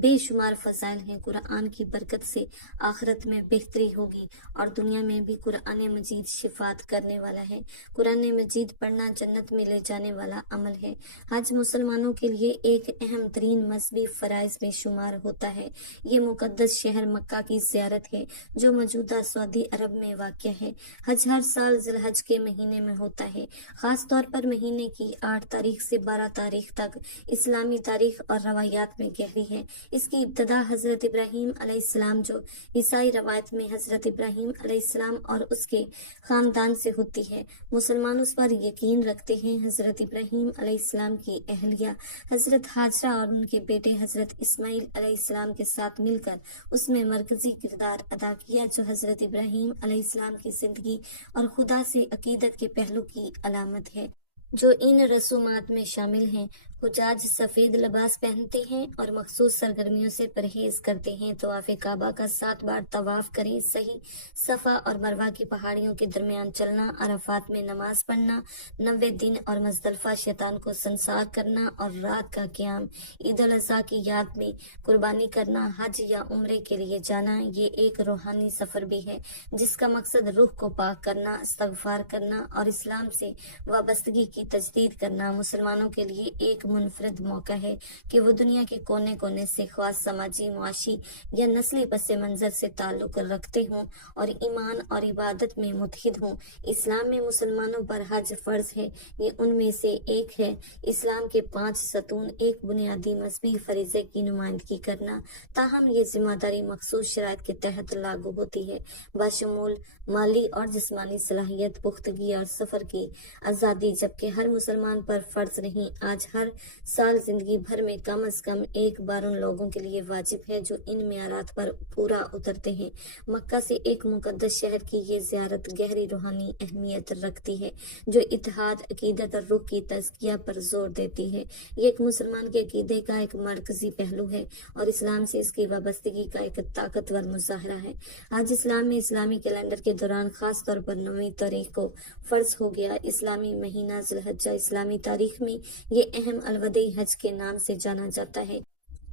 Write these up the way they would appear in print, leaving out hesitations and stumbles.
بے شمار فضائل ہیں۔ قرآن کی برکت سے آخرت میں بہتری ہوگی اور دنیا میں بھی قرآن مجید شفاعت کرنے والا ہے۔ قرآن مجید پڑھنا جنت میں لے جانے والا عمل ہے۔ حج مسلمانوں کے لیے ایک اہم ترین مذہبی فرائض میں شمار ہوتا ہے۔ یہ مقدس شہر مکہ کی زیارت ہے جو موجودہ سعودی عرب میں واقع ہے۔ حج ہر سال ذی الحج کے مہینے میں ہوتا ہے۔ خاص طور پر مہینے کی 8 تاریخ سے 12 تاریخ تک اسلامی تاریخ اور روایات میں گہری ہے۔ اس کی ابتدا حضرت ابراہیم علیہ السلام جو عیسائی روایت میں حضرت ابراہیم علیہ السلام اور اس کے خاندان سے ہوتی ہے۔ مسلمان اس پر یقین رکھتے ہیں۔ حضرت ابراہیم علیہ السلام کی اہلیہ حضرت ہاجرہ اور ان کے بیٹے حضرت اسماعیل علیہ السلام کے ساتھ مل کر اس میں مرکزی کردار ادا کیا جو حضرت ابراہیم علیہ السلام کی زندگی اور خدا سے عقیدت کے پہلو کی علامت ہے جو ان رسومات میں شامل ہیں۔ حجاج سفید لباس پہنتے ہیں اور مخصوص سرگرمیوں سے پرہیز کرتے ہیں۔ طواف کعبہ کا 7 بار طواف کریں۔ صحیح صفا اور مروہ کی پہاڑیوں کے درمیان چلنا، عرفات میں نماز پڑھنا، 90 دن اور مزدلفہ شیطان کو سنسار کرنا اور رات کا قیام، عید الاضحیٰ کی یاد میں قربانی کرنا، حج یا عمرے کے لیے جانا، یہ ایک روحانی سفر بھی ہے جس کا مقصد روح کو پاک کرنا، استغفار کرنا اور اسلام سے وابستگی کی تجدید کرنا۔ مسلمانوں کے لیے ایک منفرد موقع ہے کہ وہ دنیا کے کونے کونے سے خاص سماجی، معاشی یا نسلی پس منظر سے تعلق رکھتے ہوں اور ایمان اور عبادت میں متحد ہوں۔ اسلام میں مسلمانوں پر حج فرض ہے۔ یہ ان میں سے ایک ہے۔ اسلام کے 5 ستون ایک بنیادی مذہبی فریضے کی نمائندگی کرنا، تاہم یہ ذمہ داری مخصوص شرائط کے تحت لاگو ہوتی ہے، بشمول مالی اور جسمانی صلاحیت، پختگی اور سفر کی آزادی، جبکہ ہر مسلمان پر فرض نہیں۔ آج ہر سال زندگی بھر میں کم از کم ایک بار ان لوگوں کے لیے واجب ہے جو ان معیارات پر پورا اترتے ہیں۔ مکہ سے ایک مقدس شہر کی یہ زیارت گہری روحانی اہمیت رکھتی ہے جو اتحاد، عقیدت اور روح کی تزکیہ پر زور دیتی ہے۔ یہ ایک مسلمان کے عقیدے کا ایک مرکزی پہلو ہے اور اسلام سے اس کی وابستگی کا ایک طاقتور مظاہرہ ہے۔ آج اسلام میں اسلامی کیلنڈر کے دوران خاص طور پر 9 تاریخ کو فرض ہو گیا۔ اسلامی مہینہ ذی الحجہ اسلامی تاریخ میں یہ اہم الوداعی حج کے نام سے جانا جاتا ہے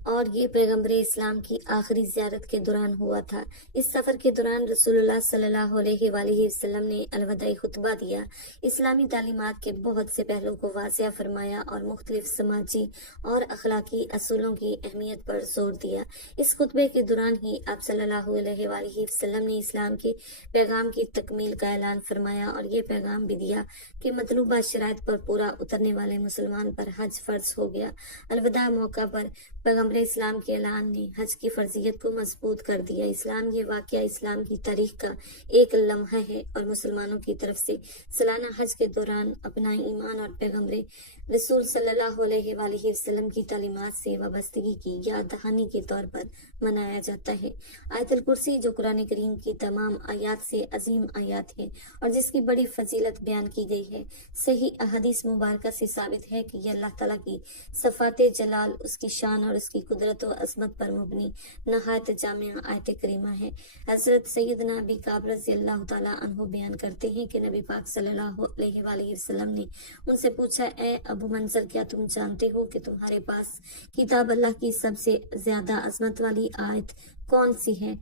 اور یہ پیغمبر اسلام کی آخری زیارت کے دوران ہوا تھا۔ اس سفر کے دوران رسول اللہ صلی اللہ علیہ وآلہ وسلم نے الوداعی خطبہ دیا، اسلامی تعلیمات کے بہت سے پہلو کو واضح فرمایا اور مختلف سماجی اور اخلاقی اصولوں کی اہمیت پر زور دیا۔ اس خطبے کے دوران ہی آپ صلی اللہ علیہ وآلہ وسلم نے اسلام کے پیغام کی تکمیل کا اعلان فرمایا اور یہ پیغام بھی دیا کہ مطلوبہ شرائط پر پورا اترنے والے مسلمان پر حج فرض ہو گیا۔ الوداع موقع پر پیغمبر اسلام کے اعلان نے حج کی فرضیت کو مضبوط کر دیا۔ یہ واقعہ اسلام کی تاریخ کا ایک لمحہ ہے اور مسلمانوں کی طرف سے سالانہ حج کے دوران اپنا ایمان اور پیغمبر رسول صلی اللہ علیہ وآلہ وسلم کی تعلیمات سے وابستگی کی یاد دہانی کے طور پر منایا جاتا ہے۔ آیت الکرسی جو قرآن کریم کی تمام آیات سے عظیم آیات ہے اور جس کی بڑی فضیلت بیان کی گئی ہے، صحیح احادیث مبارکہ سے ثابت ہے کہ یہ اللہ تعالیٰ کی صفات جلال، اس کی شان اور اس کی قدرت و عظمت پر مبنی نہایت جامع آیت کریمہ ہے۔ حضرت سیدنا ابی کعب رضی اللہ تعالیٰ عنہ بیان کرتے ہیں کہ نبی پاک صلی اللہ علیہ وآلہ وسلم نے ان سے پوچھا، اے ابو منظر، کیا تم جانتے ہو کہ تمہارے پاس کتاب اللہ کی سب سے زیادہ عظمت والی آیت کون سی ہے؟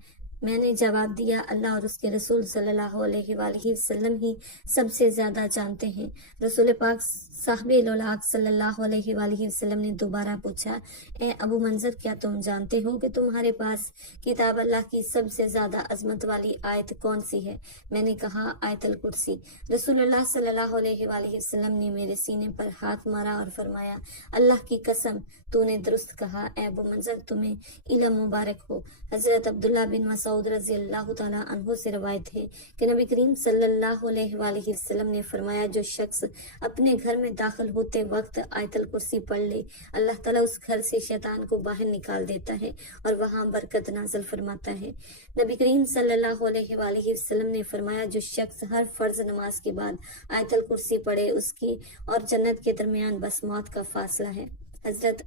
میں نے جواب دیا، اللہ اور اس کے رسول صلی اللہ علیہ وآلہ وسلم ہی سب سے زیادہ جانتے ہیں۔ رسول پاک صاحب الاولاق صلی اللہ علیہ وآلہ وسلم نے دوبارہ پوچھا، اے ابو منظر، کیا تم جانتے ہو کہ تمہارے پاس کتاب اللہ کی سب سے زیادہ عظمت والی آیت کون سی ہے؟ میں نے کہا، آیت الکرسی۔ رسول اللہ صلی اللہ علیہ وآلہ وسلم نے میرے سینے پر ہاتھ مارا اور فرمایا، اللہ کی قسم، تو نے درست کہا، اے ابو منظر، تمہیں علم مبارک ہو۔ حضرت عبداللہ بن مسعود رضی اللہ تعالیٰ عنہ سے روایت ہے کہ نبی کریم صلی اللہ علیہ وآلہ وسلم نے فرمایا، جو شخص اپنے گھر میں داخل ہوتے وقت آیت الکرسی پڑھ لے، اللہ تعالیٰ اس گھر سے شیطان کو باہر نکال دیتا ہے اور وہاں برکت نازل فرماتا ہے۔ نبی کریم صلی اللہ علیہ وآلہ وسلم نے فرمایا، جو شخص ہر فرض نماز کے بعد آیت الکرسی پڑھے، اس کی اور جنت کے درمیان بس موت کا فاصلہ ہے۔ حضرت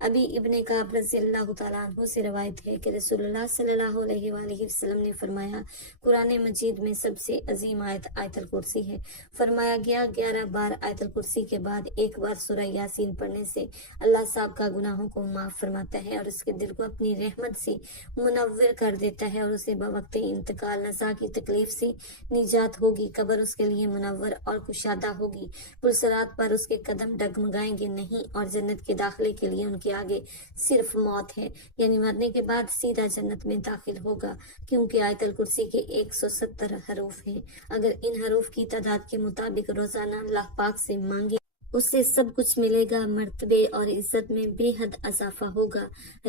ابی ابن کعب رضی اللہ تعالیٰ عنہ سے روایت ہے کہ رسول اللہ صلی اللہ علیہ وآلہ وسلم نے فرمایا قرآن مجید میں سب سے عظیم آیت آیت الکرسی ہے۔ فرمایا گیا 11 بار آیت الکرسی کے بعد ایک بار سورہ یاسین پڑھنے سے اللہ صاحب کا گناہوں کو معاف فرماتا ہے اور اس کے دل کو اپنی رحمت سے منور کر دیتا ہے اور اسے بوقت انتقال نزا کی تکلیف سے نجات ہوگی، قبر اس کے لیے منور اور کشادہ ہوگی، پلسرات پر اس کے قدم ڈگمگائیں گے نہیں اور جنت کے داخلے کے لیے ان کے آگے صرف موت ہے، یعنی مرنے کے بعد سیدھا جنت میں داخل ہوگا، کیونکہ آیت الکرسی کے 170 حروف ہیں۔ اگر ان حروف کی تعداد کے مطابق روزانہ اللہ پاک سے مانگے اس سے سب کچھ ملے گا، مرتبے اور عزت میں بے حد اضافہ ہوگا،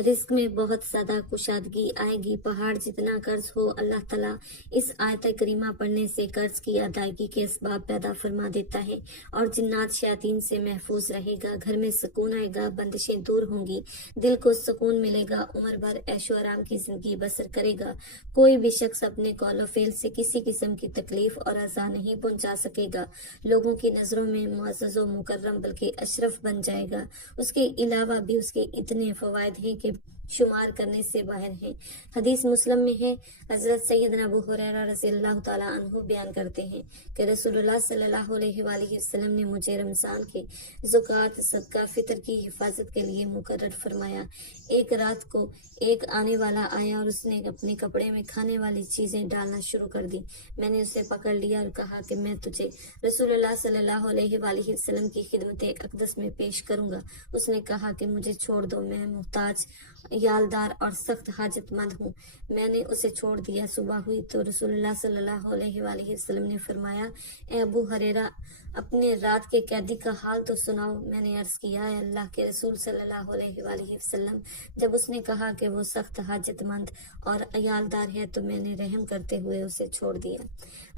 رزق میں بہت زیادہ کشادگی آئے گی، پہاڑ جتنا قرض ہو اللہ تعالیٰ اس آیت کریمہ پڑھنے سے قرض کی ادائیگی کے اسباب پیدا فرما دیتا ہے اور جنات شیاطین سے محفوظ رہے گا، گھر میں سکون آئے گا، بندشیں دور ہوں گی، دل کو سکون ملے گا، عمر بھر عیش و آرام کی زندگی بسر کرے گا، کوئی بھی شخص اپنے قول و فعل سے کسی قسم کی تکلیف اور اذى نہیں پہنچا سکے گا، لوگوں کی نظروں میں معزز و مکرم بلکہ اشرف بن جائے گا۔ اس کے علاوہ بھی اس کے اتنے فوائد ہیں کہ شمار کرنے سے باہر ہیں۔ حدیث مسلم میں ہے، حضرت سیدنا ابو ہریرہ رضی اللہ تعالیٰ عنہ بیان کرتے ہیں کہ رسول اللہ صلی اللہ علیہ وآلہ وسلم نے مجھے رمضان کے زکوٰۃ صدقہ فطر کی حفاظت کے لیے مقرر فرمایا۔ ایک رات کو ایک آنے والا آیا اور اس نے اپنے کپڑے میں کھانے والی چیزیں ڈالنا شروع کر دی۔ میں نے اسے پکڑ لیا اور کہا کہ میں تجھے رسول اللہ صلی اللہ علیہ وآلہ وسلم کی خدمت اقدس میں پیش کروں گا۔ اس نے کہا کہ مجھے چھوڑ دو، میں محتاج، یالدار اور سخت حاجت مند ہوں۔ میں نے اسے چھوڑ دیا۔ صبح ہوئی تو رسول اللہ صلی اللہ علیہ وآلہ وسلم نے فرمایا، اے ابو ہریرہ، اپنے رات کے قیدی کا حال تو سناؤ۔ میں نے عرض کیا، اے اللہ کے رسول صلی اللہ علیہ وآلہ وسلم، جب اس نے کہا کہ وہ سخت حاجت مند اور عیالدار ہے تو میں نے رحم کرتے ہوئے اسے چھوڑ دیا۔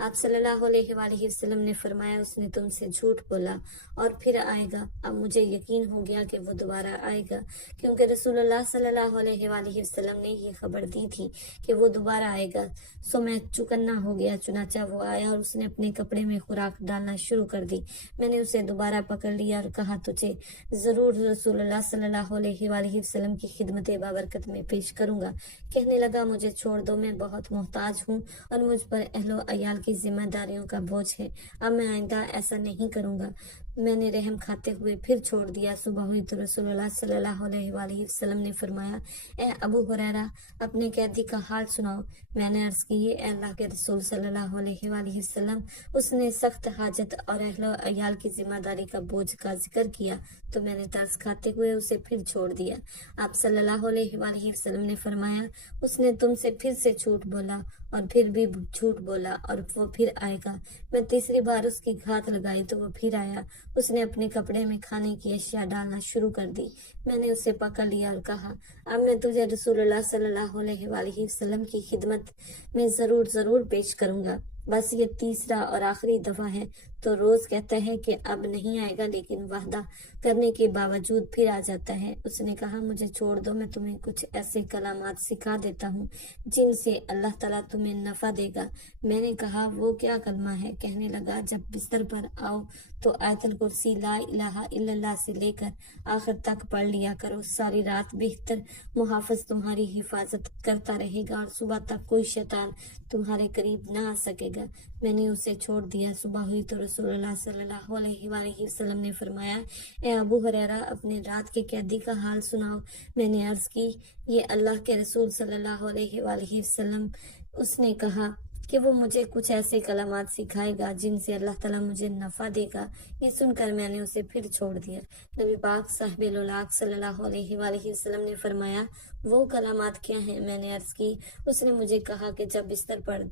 آپ صلی اللہ علیہ وآلہ وسلم نے فرمایا، اس نے تم سے جھوٹ بولا اور پھر آئے گا۔ اب مجھے یقین ہو گیا کہ وہ دوبارہ آئے گا، کیونکہ رسول اللہ صلی اللہ علیہ وآلہ وسلم نے یہ خبر دی تھی کہ وہ دوبارہ آئے گا، سو میں چکنا ہو گیا۔ چنانچہ وہ آیا اور اس نے اپنے کپڑے میں خوراک ڈالنا شروع کر دی۔ میں نے اسے دوبارہ پکڑ لیا اور کہا، تجھے ضرور رسول اللہ صلی اللہ علیہ وآلہ وسلم کی خدمت بابرکت میں پیش کروں گا۔ کہنے لگا، مجھے چھوڑ دو، میں بہت محتاج ہوں اور مجھ پر اہل و عیال کی ذمہ داریوں کا بوجھ ہے، اب میں آئندہ ایسا نہیں کروں گا۔ میں نے رحم کھاتے ہوئے پھر چھوڑ دیا۔ صبح ہوئی تو رسول اللہ صلی اللہ علیہ وآلہ وسلم نے فرمایا، اے ابو ہریرہ، اپنے قیدی کا حال سناؤ۔ میں نے عرض کی، اے اللہ کے رسول صلی اللہ علیہ وآلہ وسلم، اس نے سخت حاجت اور اہل و عیال کی ذمہ داری کا بوجھ کا ذکر کیا تو میں نے ترس کھاتے ہوئے اسے پھر چھوڑ دیا۔ آپ صلی اللہ علیہ وآلہ وسلم نے فرمایا، اس نے تم سے پھر سے جھوٹ بولا اور پھر بھی جھوٹ بولا اور وہ پھر آئے گا۔ میں تیسری بار اس کی گھات لگائی تو وہ پھر آیا۔ اس نے اپنے کپڑے میں کھانے کی اشیاء ڈالنا شروع کر دی۔ میں نے اسے پکڑ لیا اور کہا، اب میں تجھے رسول اللہ صلی اللہ علیہ وآلہ وسلم کی خدمت میں ضرور پیش کروں گا، بس یہ تیسرا اور آخری دفعہ ہے۔ تو روز کہتا ہے کہ اب نہیں آئے گا، لیکن وعدہ کرنے کے باوجود پھر آ جاتا ہے۔ اس نے کہا، مجھے چھوڑ دو، میں تمہیں کچھ ایسے کلمات سکھا دیتا ہوں جن سے اللہ تعالیٰ تمہیں نفع دے گا۔ میں نے کہا، وہ کیا کلمہ ہے؟ کہنے لگا، جب بستر پر آؤ تو آیت الکرسی لا الہ الا اللہ سے لے کر آخر تک پڑھ لیا کرو، ساری رات بہتر محافظ تمہاری حفاظت کرتا رہے گا اور صبح تک کوئی شیطان تمہارے قریب نہ آ سکے گا۔ میں نے اسے چھوڑ دیا۔ صبح ہوئی تو رسول اللہ صلی اللہ علیہ وآلہ وسلم نے فرمایا، اے ابو ہریرہ، اپنے رات کے قیدی کا حال سناؤ۔ میں نے عرض کی، یہ اللہ کے رسول صلی اللہ علیہ وآلہ وسلم، اس نے کہا کہ وہ مجھے کچھ ایسے کلمات سکھائے گا جن سے اللہ تعالیٰ مجھے نفع دے گا۔ یہ سن کر میں نے اسے پھر چھوڑ دیا۔ نبی پاک صاحب الولاق صلی اللہ علیہ وآلہ وسلم نے فرمایا، وہ کلمات کیا ہیں؟ میں نے عرض کی، اس نے مجھے کہا کہ جب بستر پر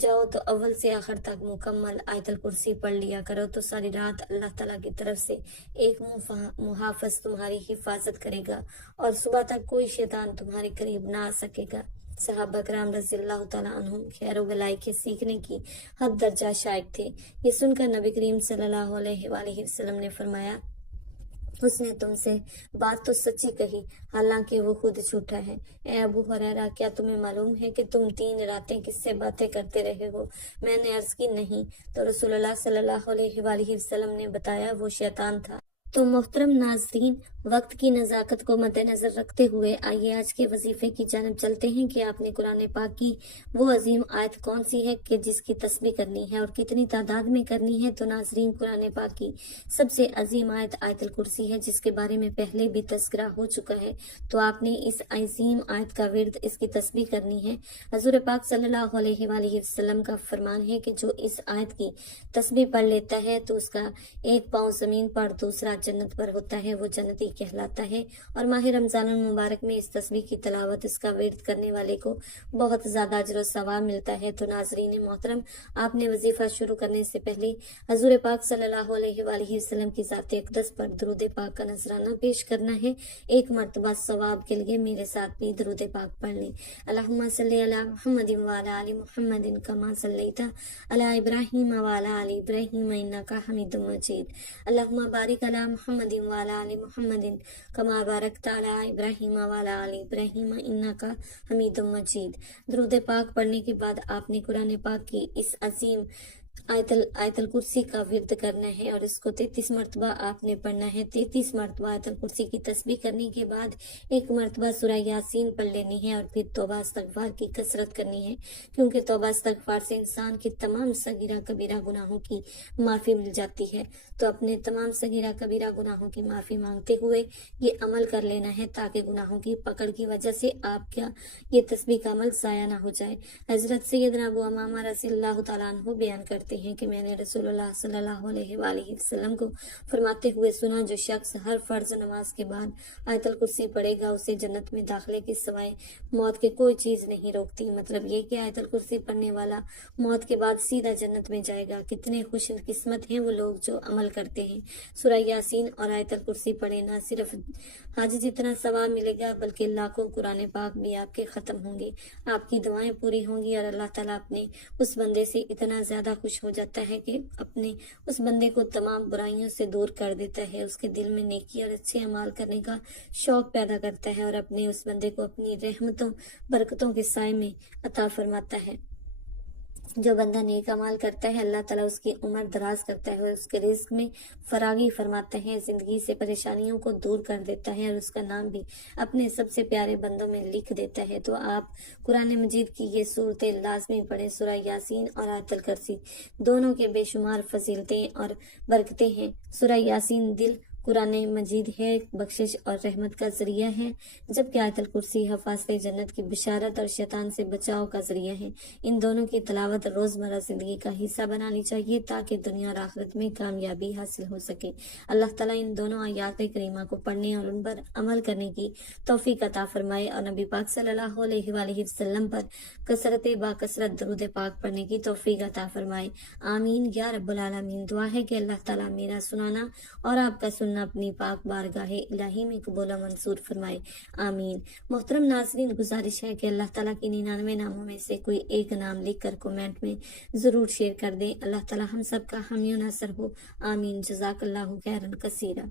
جاؤ تو اول سے آخر تک مکمل آیت الکرسی پڑھ لیا کرو، تو ساری رات اللہ تعالیٰ کی طرف سے ایک محافظ تمہاری حفاظت کرے گا اور صبح تک کوئی شیطان تمہارے قریب نہ آ سکے گا۔ صحابہ کرام رضی اللہ تعالیٰ عنہم خیر و بلائی کے سیکھنے کی حد درجہ شائق تھے۔ یہ سن کر نبی کریم صلی اللہ علیہ وآلہ وسلم نے فرمایا، اس نے تم سے بات تو سچی کہی، حالانکہ وہ خود جھوٹا ہے۔ اے ابو ہریرہ، کیا تمہیں معلوم ہے کہ تم 3 راتیں کس سے باتیں کرتے رہے ہو؟ میں نے عرض کی، نہیں۔ تو رسول اللہ صلی اللہ علیہ وآلہ وسلم نے بتایا، وہ شیطان تھا۔ تو محترم ناظرین، وقت کی نزاکت کو مد نظر رکھتے ہوئے آئیے آج کے وظیفے کی جانب چلتے ہیں کہ آپ نے قرآن پاک کی وہ عظیم آیت کون سی ہے کہ جس کی تسبیح کرنی ہے اور کتنی تعداد میں کرنی ہے۔ تو ناظرین، قرآن پاک کی سب سے عظیم آیت آیت الکرسی ہے، جس کے بارے میں پہلے بھی تذکرہ ہو چکا ہے۔ تو آپ نے اس عظیم آیت کا ورد، اس کی تسبیح کرنی ہے۔ حضور پاک صلی اللہ علیہ وآلہ وسلم کا فرمان ہے کہ جو اس آیت کی تسبیح پڑھ لیتا ہے تو اس کا ایک پاؤں زمین پر دوسرا جنت پر ہوتا ہے، وہ جنتی کہلاتا ہے۔ اور ماہ رمضان المبارک میں اس تسبیح کی تلاوت، اس کا ورد کرنے والے کو بہت زیادہ اجر و ثواب ملتا ہے۔ تو ناظرین محترم، آپ نے وظیفہ شروع کرنے سے پہلے حضور پاک صلی اللہ علیہ وآلہ وسلم کی ذات اقدس پر درود پاک کا نذرانہ پیش کرنا ہے۔ ایک مرتبہ ثواب کے لیے میرے ساتھ بھی درود پاک پڑھ لیں۔ اللہم صلی علی محمد وعلی آل محمد کما صلیت علی ابراہیم وعلی آل ابراہیم انک حمید مجید۔ اللہم بارک علی محمد وعلی آل محمد کما بارکت علی ابراہیم وعلی آل ابراہیم انک حمید مجید۔ درود پاک پڑھنے کے بعد آپ نے قرآن پاک کی اس عظیم آیت الکرسی کا ورد کرنا ہے اور اس کو 33 مرتبہ آپ نے پڑھنا ہے۔ 33 مرتبہ آیت الکرسی کی تسبیح کرنے کے بعد ایک مرتبہ سورہ یاسین پڑھ لینی ہے اور پھر توبہ استغفار کی کثرت کرنی ہے، کیونکہ توبہ استغفار سے انسان کے تمام صغیرہ کبیرہ گناہوں کی معافی مل جاتی ہے۔ تو اپنے تمام صغیرہ کبیرہ گناہوں کی معافی مانگتے ہوئے یہ عمل کر لینا ہے، تاکہ گناہوں کی پکڑ کی وجہ سے آپ کا یہ تسبیح کا عمل ضائع نہ ہو جائے۔ حضرت سیدنا ابو امامہ رضی اللہ تعالیٰ عنہ بیان کرتے ہیں کہ میں نے رسول اللہ صلی اللہ علیہ وآلہ وسلم کو فرماتے ہوئے سنا، جو شخص ہر فرض نماز کے بعد آیت الکرسی پڑھے گا، اسے جنت میں داخلے کے سوائے موت کے کوئی چیز نہیں روکتی۔ مطلب یہ کہ آیت الکرسی پڑھنے والا موت کے بعد سیدھا جنت میں جائے گا۔ کتنے خوش قسمت ہیں وہ لوگ جو عمل کرتے ہیں۔ سورہ یاسین اور آیت الکرسی پڑھے، نہ صرف حج جتنا ثواب ملے گا بلکہ لاکھوں قرآن پاک بھی آپ کے ختم ہوں گے، آپ کی دعائیں پوری ہوں گی، اور اللہ تعالیٰ اپنے اس بندے سے اتنا زیادہ خوش ہو جاتا ہے کہ اپنے اس بندے کو تمام برائیوں سے دور کر دیتا ہے، اس کے دل میں نیکی اور اچھے اعمال کرنے کا شوق پیدا کرتا ہے اور اپنے اس بندے کو اپنی رحمتوں برکتوں کے سائے میں عطا فرماتا ہے۔ جو بندہ نیک اعمال کرتا ہے، اللہ تعالیٰ اس کی عمر دراز کرتا ہے اور اس کے رزق میں فراغی فرماتا ہے، زندگی سے پریشانیوں کو دور کر دیتا ہے اور اس کا نام بھی اپنے سب سے پیارے بندوں میں لکھ دیتا ہے۔ تو آپ قرآن مجید کی یہ صورتیں لازمی پڑھیں، سورہ یاسین اور آیت الکرسی، دونوں کے بے شمار فضیلتیں اور برکتیں ہیں۔ سورہ یاسین دل قرآن مجید ہے، بخشش اور رحمت کا ذریعہ ہے، جبکہ آیت الکرسی حفاظت جنت کی بشارت اور شیطان سے بچاؤ کا ذریعہ ہے۔ ان دونوں کی تلاوت روزمرہ زندگی کا حصہ بنانی چاہیے تاکہ دنیا اور آخرت میں کامیابی حاصل ہو سکے۔ اللہ تعالیٰ ان دونوں آیات کریمہ کو پڑھنے اور ان پر عمل کرنے کی توفیق عطا فرمائے اور نبی پاک صلی اللہ علیہ وآلہ وسلم پر کثرت درود پاک پڑھنے کی توفیق عطا فرمائے۔ آمین یا رب العالمین۔ دعا ہے کہ اللہ تعالیٰ میرا سنانا اور آپ کا سننا اپنی پاک بارگاہ الہی میں قبول و منظور فرمائے، آمین۔ محترم ناظرین، گزارش ہے کہ اللہ تعالیٰ کی 99 ناموں میں سے کوئی ایک نام لکھ کر کومنٹ میں ضرور شیئر کر دیں۔ اللہ تعالیٰ ہم سب کا حامی و ناصر ہو، آمین۔ جزاک اللہ خیرا کثیرا۔